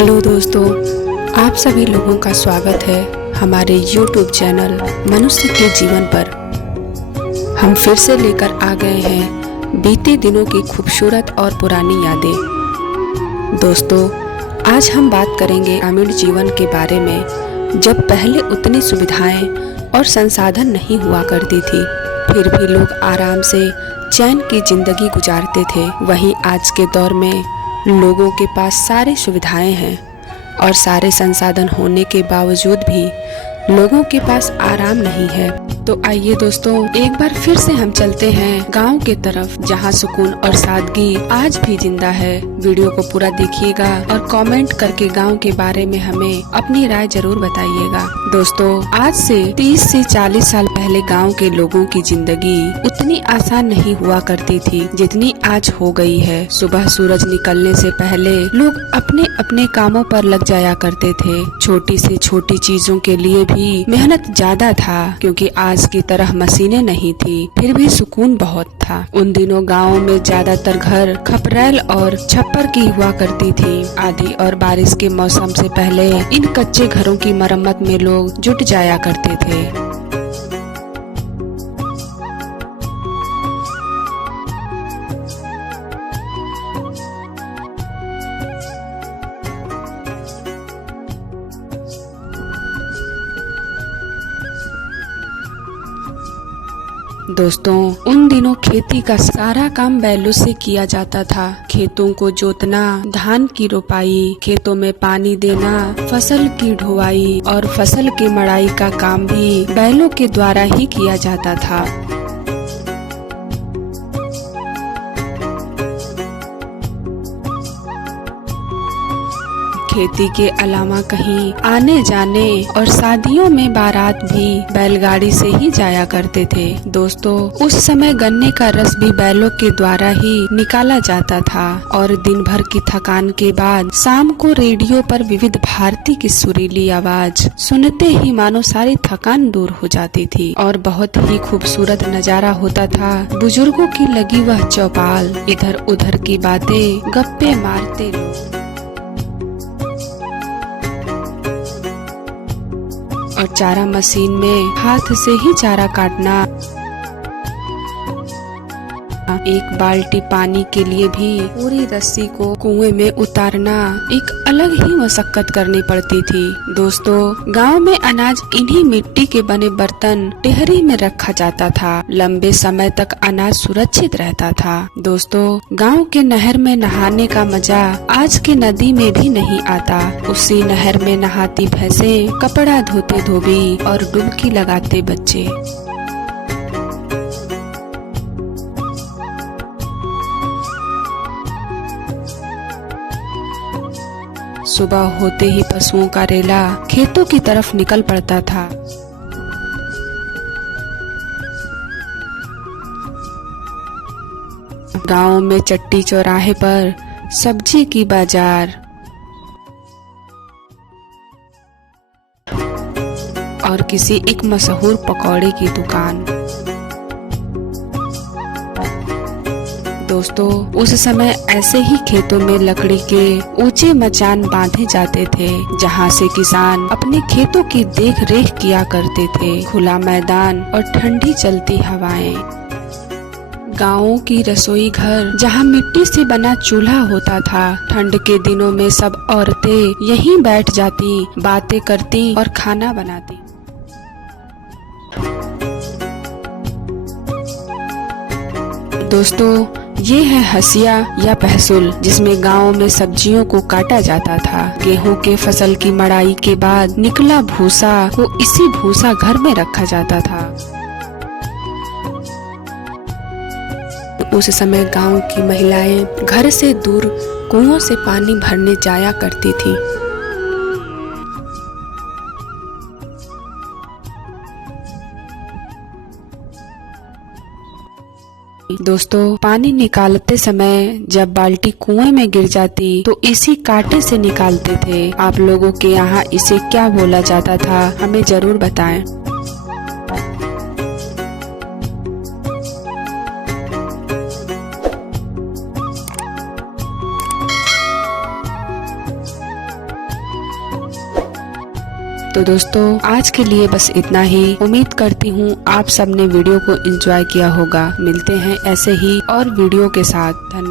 Hello दोस्तों, आप सभी लोगों का स्वागत है हमारे YouTube चैनल मनुष्य के जीवन पर। हम फिर से लेकर आ गए हैं बीते दिनों की खूबसूरत और पुरानी यादें। दोस्तों, आज हम बात करेंगे ग्रामीण जीवन के बारे में, जब पहले उतनी सुविधाएं और संसाधन नहीं हुआ करती थी, फिर भी लोग आराम से चैन की जिंदगी गुजारते थे। वहीं आज के दौर में लोगों के पास सारी सुविधाएं हैं और सारे संसाधन होने के बावजूद भी लोगों के पास आराम नहीं है। तो आइए दोस्तों, एक बार फिर से हम चलते हैं गांव के तरफ, जहां सुकून और सादगी आज भी जिंदा है। वीडियो को पूरा देखिएगा और कमेंट करके गांव के बारे में हमें अपनी राय जरूर बताइएगा। दोस्तों, आज से 30 से 40 साल पहले गांव के लोगों की जिंदगी उतनी आसान नहीं हुआ करती थी जितनी आज हो गई है। सुबह सूरज निकलने से पहले लोग अपने अपने कामों पर लग जाया करते थे। छोटी से छोटी चीजों के लिए भी मेहनत ज्यादा था, क्योंकि आज की तरह मशीनें नहीं थी, फिर भी सुकून बहुत था। उन दिनों गाँव में ज्यादातर घर खपरैल और छप्पर की हुआ करती थी। आंधी और बारिश के मौसम से पहले इन कच्चे घरों की मरम्मत में लोग जुट जाया करते थे। दोस्तों, उन दिनों खेती का सारा काम बैलों से किया जाता था। खेतों को जोतना, धान की रोपाई, खेतों में पानी देना, फसल की ढुआई और फसल की मड़ाई का काम भी बैलों के द्वारा ही किया जाता था। खेती के अलावा कहीं आने जाने और शादियों में बारात भी बैलगाड़ी से ही जाया करते थे। दोस्तों, उस समय गन्ने का रस भी बैलों के द्वारा ही निकाला जाता था और दिन भर की थकान के बाद शाम को रेडियो पर विविध भारती की सुरीली आवाज सुनते ही मानो सारी थकान दूर हो जाती थी और बहुत ही खूबसूरत नजारा होता था। बुजुर्गों की लगी वह चौपाल, इधर उधर की बातें, गप्पे मारते लोग और चारा मशीन में हाथ से ही चारा काटना, एक बाल्टी पानी के लिए भी पूरी रस्सी को कुएं में उतारना एक अलग ही मशक्कत करनी पड़ती थी। दोस्तों, गांव में अनाज इन्हीं मिट्टी के बने बर्तन टेहरी में रखा जाता था। लंबे समय तक अनाज सुरक्षित रहता था। दोस्तों, गांव के नहर में नहाने का मजा आज के नदी में भी नहीं आता। उसी नहर में नहाती भैंसें, कपड़ा धोते धोबी और डुबकी लगाते बच्चे। सुबह होते ही पशुओं का रेला खेतों की तरफ निकल पड़ता था। गांव में चट्टी चौराहे पर सब्जी की बाजार और किसी एक मशहूर पकौड़े की दुकान। दोस्तों, उस समय ऐसे ही खेतों में लकड़ी के ऊंचे मचान बांधे जाते थे, जहां से किसान अपने खेतों की देख रेख किया करते थे। खुला मैदान और ठंडी चलती हवाएं। गाँवों की रसोई घर, जहां मिट्टी से बना चूल्हा होता था। ठंड के दिनों में सब औरतें यहीं बैठ जाती, बातें करती और खाना बनाती। दोस्तों, ये है हसिया या पहसुल, जिसमें गांव में सब्जियों को काटा जाता था। गेहूं के फसल की मड़ाई के बाद निकला भूसा को इसी भूसा घर में रखा जाता था। उस समय गांव की महिलाएं घर से दूर कुओं से पानी भरने जाया करती थी। दोस्तों, पानी निकालते समय जब बाल्टी कुएं में गिर जाती तो इसी कांटे से निकालते थे। आप लोगों के यहाँ इसे क्या बोला जाता था, हमें जरूर बताएं। तो दोस्तों आज के लिए बस इतना ही। उम्मीद करती हूँ आप सबने वीडियो को एंजॉय किया होगा। मिलते हैं ऐसे ही और वीडियो के साथ। धन्यवाद।